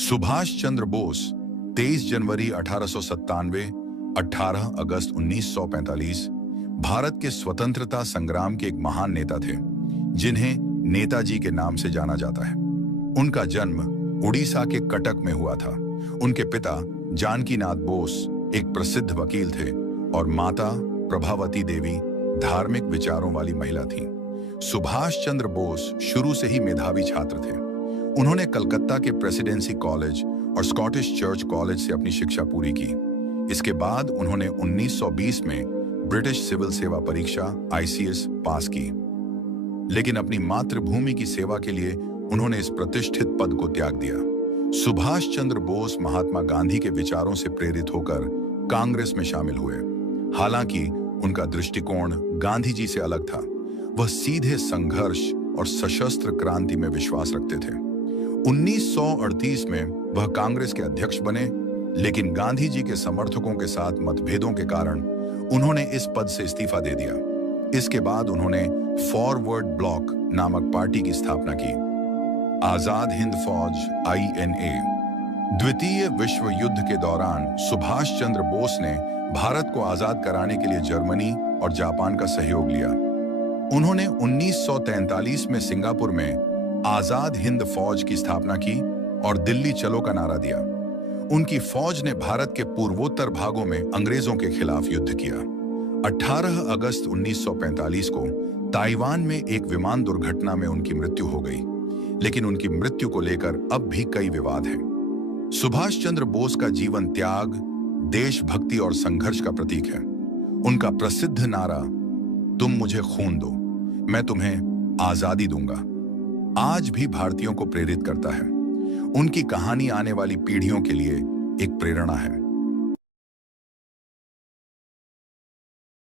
सुभाष चंद्र बोस 23 जनवरी 1897, 18 अगस्त 1945 भारत के स्वतंत्रता संग्राम के एक महान नेता थे, जिन्हें नेताजी के नाम से जाना जाता है। उनका जन्म उड़ीसा के कटक में हुआ था। उनके पिता जानकीनाथ बोस एक प्रसिद्ध वकील थे और माता प्रभावती देवी धार्मिक विचारों वाली महिला थीं। सुभाष चंद्र बोस शुरू से ही मेधावी छात्र थे। उन्होंने कलकत्ता के प्रेसिडेंसी कॉलेज और स्कॉटिश चर्च कॉलेज से अपनी शिक्षा पूरी की। इसके बाद उन्होंने 1920 में ब्रिटिश सिविल सेवा परीक्षा ICS पास की, लेकिन अपनी मातृभूमि की सेवा के लिए उन्होंने इस प्रतिष्ठित पद को त्याग दिया। सुभाष चंद्र बोस महात्मा गांधी के विचारों से प्रेरित होकर कांग्रेस में शामिल हुए। हालांकि उनका दृष्टिकोण गांधी जी से अलग था। वह सीधे संघर्ष और सशस्त्र क्रांति में विश्वास रखते थे। 1938 में वह कांग्रेस के अध्यक्ष बने, लेकिन गांधी जी के समर्थकों के साथ मतभेदों के कारण उन्होंने इस पद से इस्तीफा दे दिया। इसके बाद उन्होंने फॉरवर्ड ब्लॉक नामक पार्टी की स्थापना की। आजाद हिंद फौज INA। द्वितीय विश्व युद्ध के दौरान सुभाष चंद्र बोस ने भारत को आजाद कराने के लिए जर्मनी और जापान का सहयोग लिया। उन्होंने 1943 में सिंगापुर में आजाद हिंद फौज की स्थापना की और दिल्ली चलो का नारा दिया। उनकी फौज ने भारत के पूर्वोत्तर भागों में अंग्रेजों के खिलाफ युद्ध किया। 18 अगस्त 1945 को ताइवान में एक विमान दुर्घटना में उनकी मृत्यु हो गई, लेकिन उनकी मृत्यु को लेकर अब भी कई विवाद हैं। सुभाष चंद्र बोस का जीवन त्याग, देशभक्ति और संघर्ष का प्रतीक है। उनका प्रसिद्ध नारा "तुम मुझे खून दो, मैं तुम्हें आजादी दूंगा" आज भी भारतीयों को प्रेरित करता है। उनकी कहानी आने वाली पीढ़ियों के लिए एक प्रेरणा है।